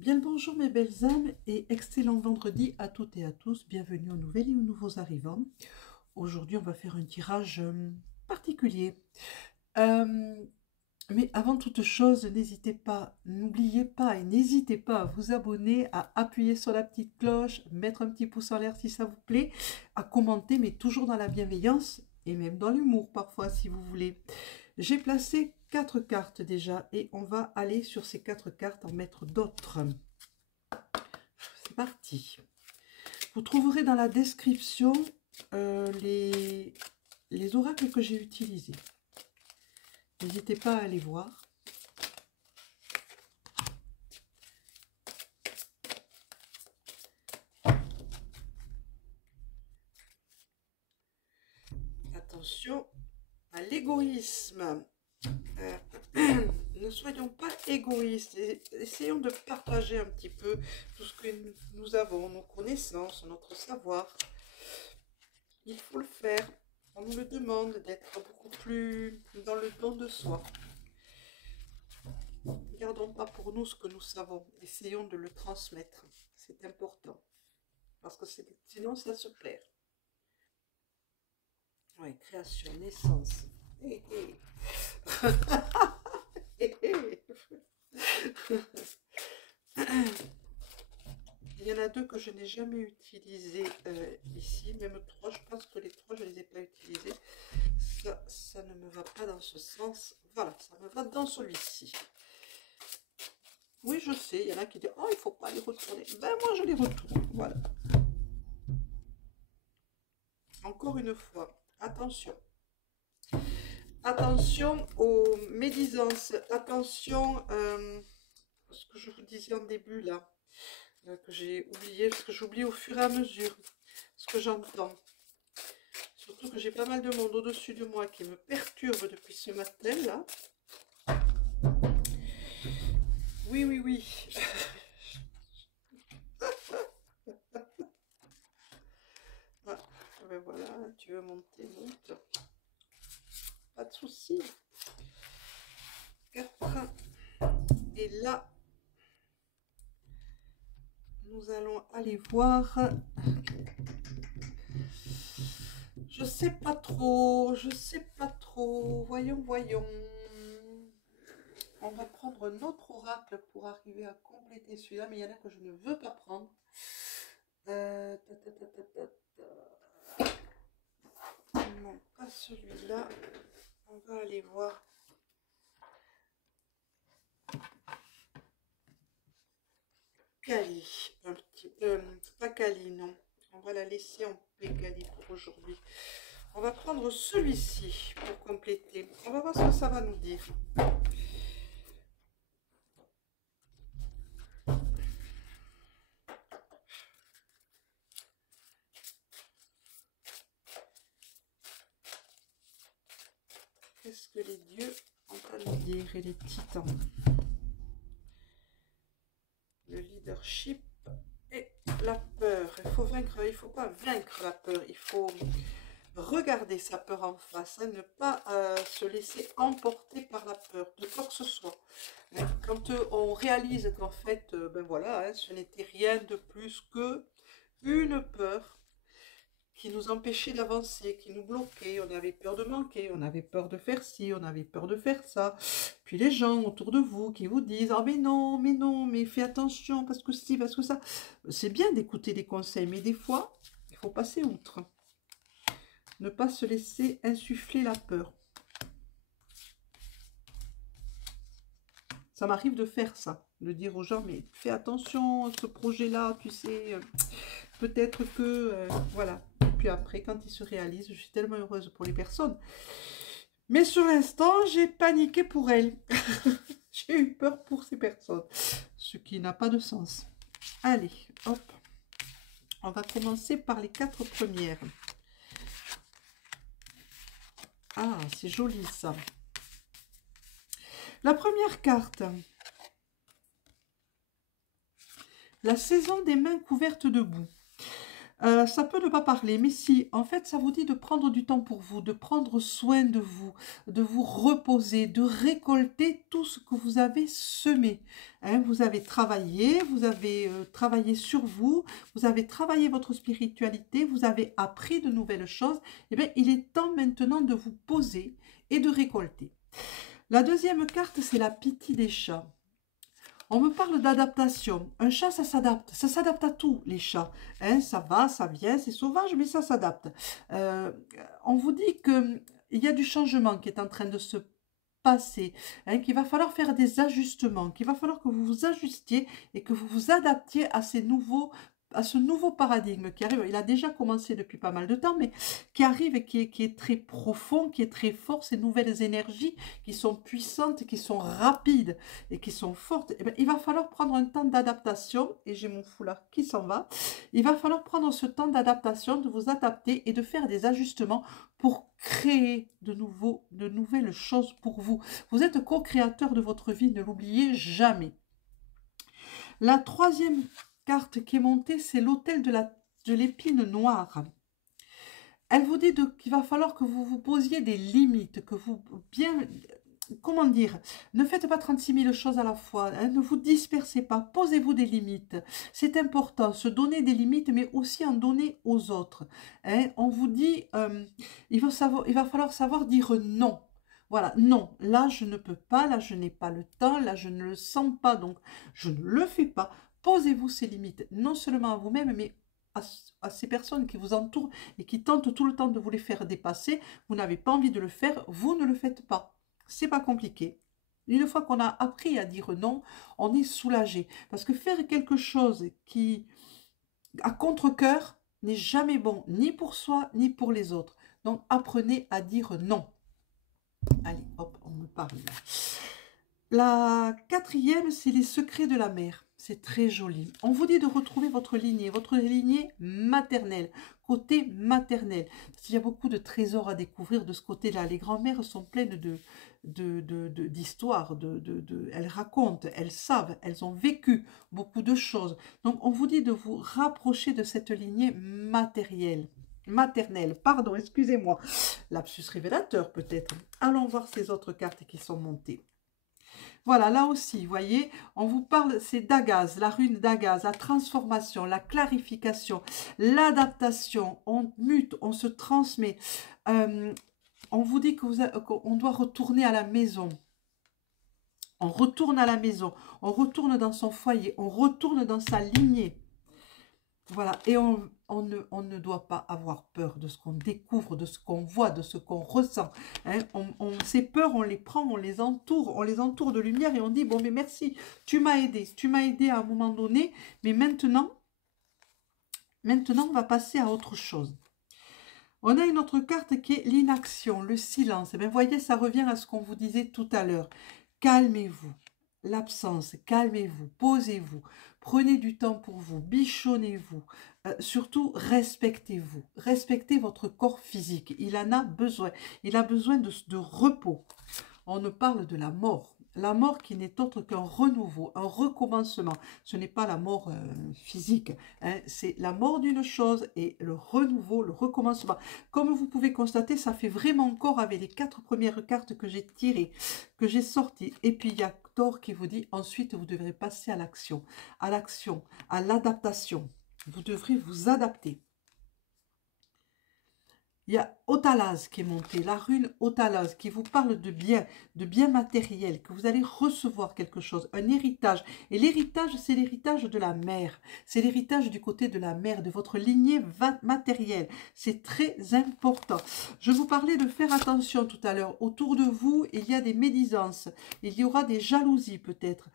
Bien le bonjour mes belles âmes et excellent vendredi à toutes et à tous. Bienvenue aux nouvelles et aux nouveaux arrivants. Aujourd'hui, on va faire un tirage particulier. Euh, mais avant toute chose, n'hésitez pas, n'oubliez pas et n'hésitez pas à vous abonner, à appuyer sur la petite cloche, mettre un petit pouce en l'air si ça vous plaît, à commenter, mais toujours dans la bienveillance et même dans l'humour parfois si vous voulez. J'ai placé 4 cartes déjà et on va aller sur ces 4 cartes en mettre d'autres. C'est parti. Vous trouverez dans la description les oracles que j'ai utilisés. N'hésitez pas à aller voir. Attention à l'égoïsme. Ne soyons pas égoïstes. Essayons de partager un petit peu tout ce que nous avons, nos connaissances, notre savoir. Il faut le faire. On nous le demande d'être beaucoup plus dans le don de soi. Ne gardons pas pour nous ce que nous savons. Essayons de le transmettre. C'est important. Parce que sinon, ça se perd. Ouais, création, naissance. Hé, hé. Hé, hé. Il y en a deux que je n'ai jamais utilisés ici, même trois. Je pense que les trois, je ne les ai pas utilisés. Ça ne me va pas dans ce sens. Voilà, ça me va dans celui-ci. Oui, je sais, il y en a qui disent « Oh, il ne faut pas les retourner. » Ben, moi, je les retourne. Voilà. Encore une fois, attention. Attention aux médisances. Attention à ce que je vous disais en début, là. Que j'ai oublié, parce que j'oublie au fur et à mesure ce que j'entends. Surtout que j'ai pas mal de monde au-dessus de moi qui me perturbe depuis ce matin, là. Oui, oui, oui. Ah, ben voilà, tu veux monter, monte. Pas de souci. 4. Et là, nous allons aller voir. Je sais pas trop, je sais pas trop. Voyons, voyons. On va prendre un autre oracle pour arriver à compléter celui-là, mais il y en a que je ne veux pas prendre. Non, pas celui-là. On va aller voir. Kali. Un petit peu. Pas Kali, non. On va la laisser en paix, Kali, pour aujourd'hui. On va prendre celui-ci pour compléter. On va voir ce que ça va nous dire. Qu'est-ce que les dieux ont à nous dire et les titans? Le leadership et la peur. Il faut vaincre, il ne faut pas vaincre la peur, il faut regarder sa peur en face, hein, ne pas se laisser emporter par la peur de quoi que ce soit. Hein. Quand on réalise qu'en fait, ben voilà, hein, ce n'était rien de plus que une peur qui nous empêchait d'avancer, qui nous bloquait, on avait peur de manquer, on avait peur de faire ci, on avait peur de faire ça. Puis les gens autour de vous qui vous disent « Ah mais non, mais fais attention, parce que ci, parce que ça. » C'est bien d'écouter des conseils, mais des fois, il faut passer outre. Ne pas se laisser insuffler la peur. Ça m'arrive de faire ça, de dire aux gens « Mais fais attention à ce projet-là, tu sais, peut-être que... voilà. » Puis après, quand il se réalise, je suis tellement heureuse pour les personnes. Mais sur l'instant, j'ai paniqué pour elles. J'ai eu peur pour ces personnes. Ce qui n'a pas de sens. Allez, hop. On va commencer par les 4 premières. Ah, c'est joli ça. La première carte. La saison des mains couvertes de boue. Ça peut ne pas parler, mais si, en fait, ça vous dit de prendre du temps pour vous, de prendre soin de vous reposer, de récolter tout ce que vous avez semé. Hein, vous avez travaillé sur vous, vous avez travaillé votre spiritualité, vous avez appris de nouvelles choses. Eh bien, il est temps maintenant de vous poser et de récolter. La deuxième carte, c'est la pitié des chats. On me parle d'adaptation. Un chat, ça s'adapte. Ça s'adapte à tout, les chats. Hein, ça va, ça vient, c'est sauvage, mais ça s'adapte. Euh, on vous dit qu'il y a du changement qui est en train de se passer, hein, qu'il va falloir faire des ajustements, qu'il va falloir que vous vous ajustiez et que vous vous adaptiez à ce nouveau paradigme qui arrive. Il a déjà commencé depuis pas mal de temps, mais qui arrive et qui est très profond, qui est très fort, ces nouvelles énergies qui sont puissantes, qui sont rapides et qui sont fortes. Eh bien, il va falloir prendre un temps d'adaptation, et j'ai mon foulard qui s'en va, il va falloir prendre ce temps d'adaptation, de vous adapter et de faire des ajustements pour créer de nouvelles choses pour vous. Vous êtes co-créateur de votre vie, ne l'oubliez jamais. La troisième carte qui est montée, c'est l'autel de l'épine noire. Elle vous dit qu'il va falloir que vous vous posiez des limites, que vous bien... Comment dire? Ne faites pas 36 000 choses à la fois, hein, ne vous dispersez pas, posez-vous des limites. C'est important, se donner des limites, mais aussi en donner aux autres. Hein. On vous dit, il va falloir savoir dire non. Voilà, non, là je ne peux pas, là je n'ai pas le temps, là je ne le sens pas, donc je ne le fais pas. Posez-vous ces limites, non seulement à vous-même, mais à ces personnes qui vous entourent et qui tentent tout le temps de vous les faire dépasser. Vous n'avez pas envie de le faire, vous ne le faites pas. C'est pas compliqué. Une fois qu'on a appris à dire non, on est soulagé. Parce que faire quelque chose qui, à contre-cœur, n'est jamais bon, ni pour soi, ni pour les autres. Donc, apprenez à dire non. Allez, hop, on me parle. La quatrième, c'est les secrets de la mer. C'est très joli. On vous dit de retrouver votre lignée maternelle, côté maternel. Il y a beaucoup de trésors à découvrir de ce côté-là. Les grands-mères sont pleines d'histoires, elles racontent, elles savent, elles ont vécu beaucoup de choses. Donc, on vous dit de vous rapprocher de cette lignée maternelle, pardon, excusez-moi. Lapsus révélateur peut-être. Allons voir ces autres cartes qui sont montées. Voilà, là aussi, vous voyez, on vous parle, c'est Dagaz, la rune Dagaz, la transformation, la clarification, l'adaptation, on mute, on se transmet. On vous dit qu'on doit retourner à la maison. On retourne à la maison, on retourne dans son foyer, on retourne dans sa lignée. Voilà, et on ne doit pas avoir peur de ce qu'on découvre, de ce qu'on voit, de ce qu'on ressent. Hein. Ces peurs, on les prend, on les entoure de lumière et on dit, bon, mais merci, tu m'as aidé à un moment donné, mais maintenant, on va passer à autre chose. On a une autre carte qui est l'inaction, le silence. Et bien, vous voyez, ça revient à ce qu'on vous disait tout à l'heure. Calmez-vous. L'absence, calmez-vous, posez-vous, prenez du temps pour vous, bichonnez-vous, surtout respectez-vous, respectez votre corps physique, il en a besoin, il a besoin de repos. On ne parle de la mort qui n'est autre qu'un renouveau, un recommencement, ce n'est pas la mort physique, hein, c'est la mort d'une chose et le renouveau, le recommencement. Comme vous pouvez constater, ça fait vraiment corps avec les 4 premières cartes que j'ai tirées, que j'ai sorties. Et puis il y a Thor qui vous dit ensuite vous devrez passer à l'action, à l'adaptation. Vous devrez vous adapter. Il y a Otalaz qui est monté, la rune Otalaz qui vous parle de bien matériel, que vous allez recevoir quelque chose, un héritage. Et l'héritage, c'est l'héritage de la mère. C'est l'héritage du côté de la mère, de votre lignée matérielle. C'est très important. Je vous parlais de faire attention tout à l'heure. Autour de vous, il y a des médisances. Il y aura des jalousies peut-être.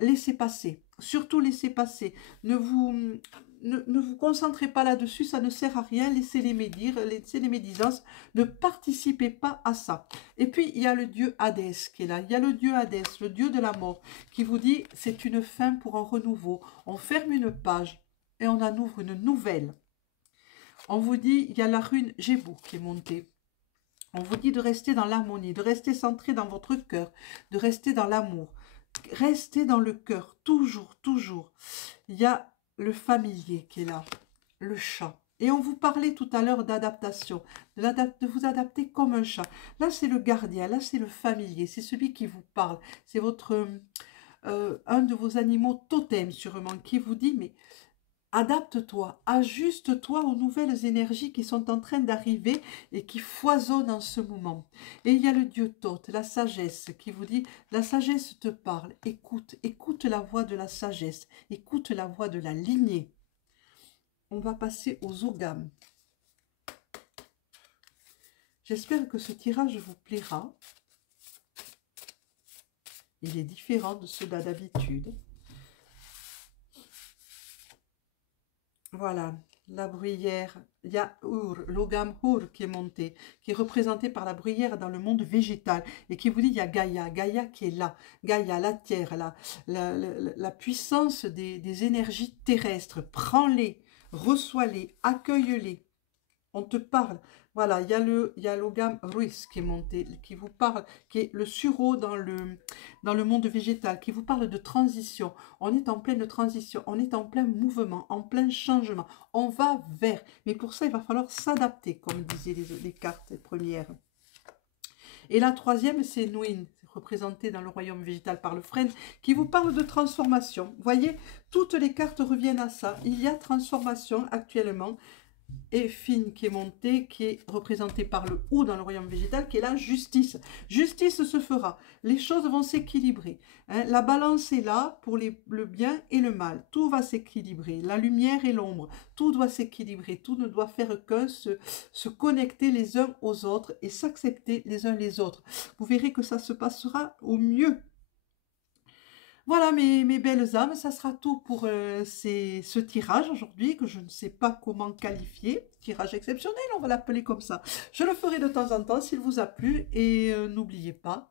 Laissez passer. Surtout laissez passer. Ne vous concentrez pas là-dessus, ça ne sert à rien, laissez-les médire, laissez les médisances, ne participez pas à ça. Et puis, il y a le dieu Hadès qui est là, il y a le dieu Hadès, le dieu de la mort, qui vous dit, c'est une fin pour un renouveau. On ferme une page et on en ouvre une nouvelle. On vous dit, il y a la rune Gébo qui est montée. On vous dit de rester dans l'harmonie, de rester centré dans votre cœur, de rester dans l'amour. Restez dans le cœur, toujours, toujours. Il y a le familier qui est là, le chat. Et on vous parlait tout à l'heure d'adaptation, de vous adapter comme un chat. Là, c'est le gardien, là, c'est le familier, c'est celui qui vous parle. C'est votre un de vos animaux totems sûrement qui vous dit, mais adapte-toi, ajuste-toi aux nouvelles énergies qui sont en train d'arriver et qui foisonnent en ce moment. Et il y a le dieu Thoth, la sagesse, qui vous dit, la sagesse te parle, écoute, écoute la voix de la sagesse, écoute la voix de la lignée. On va passer aux oghams. J'espère que ce tirage vous plaira. Il est différent de ceux d'habitude. Voilà, la bruyère. Il y a l'ogham Ur qui est monté, qui est représenté par la bruyère dans le monde végétal. Et qui vous dit, il y a Gaïa, Gaïa qui est là. Gaïa, la terre, la puissance des énergies terrestres. Prends-les, reçois-les, accueille-les. On te parle. Voilà, il y a l'ogham Ruiz qui est monté, qui vous parle, qui est le sureau dans le monde végétal, qui vous parle de transition. On est en pleine transition, on est en plein mouvement, en plein changement. On va vers. Mais pour ça, il va falloir s'adapter, comme disaient les cartes premières. Et la troisième, c'est Nuin, représenté dans le royaume végétal par le frêne, qui vous parle de transformation. Vous voyez, toutes les cartes reviennent à ça. Il y a transformation actuellement. Et Finn qui est monté, qui est représenté par le ou dans le royaume végétal, qui est la justice. Justice se fera. Les choses vont s'équilibrer. Hein. La balance est là pour le bien et le mal. Tout va s'équilibrer. La lumière et l'ombre. Tout doit s'équilibrer. Tout ne doit faire que se connecter les uns aux autres et s'accepter les uns les autres. Vous verrez que ça se passera au mieux. Voilà mes belles âmes, ça sera tout pour ce tirage aujourd'hui que je ne sais pas comment qualifier. Tirage exceptionnel, on va l'appeler comme ça. Je le ferai de temps en temps s'il vous a plu et n'oubliez pas,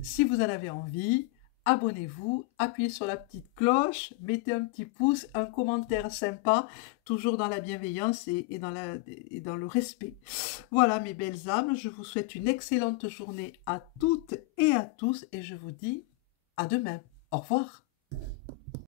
si vous en avez envie, abonnez-vous, appuyez sur la petite cloche, mettez un petit pouce, un commentaire sympa, toujours dans la bienveillance et dans le respect. Voilà mes belles âmes, je vous souhaite une excellente journée à toutes et à tous et je vous dis à demain. Au revoir.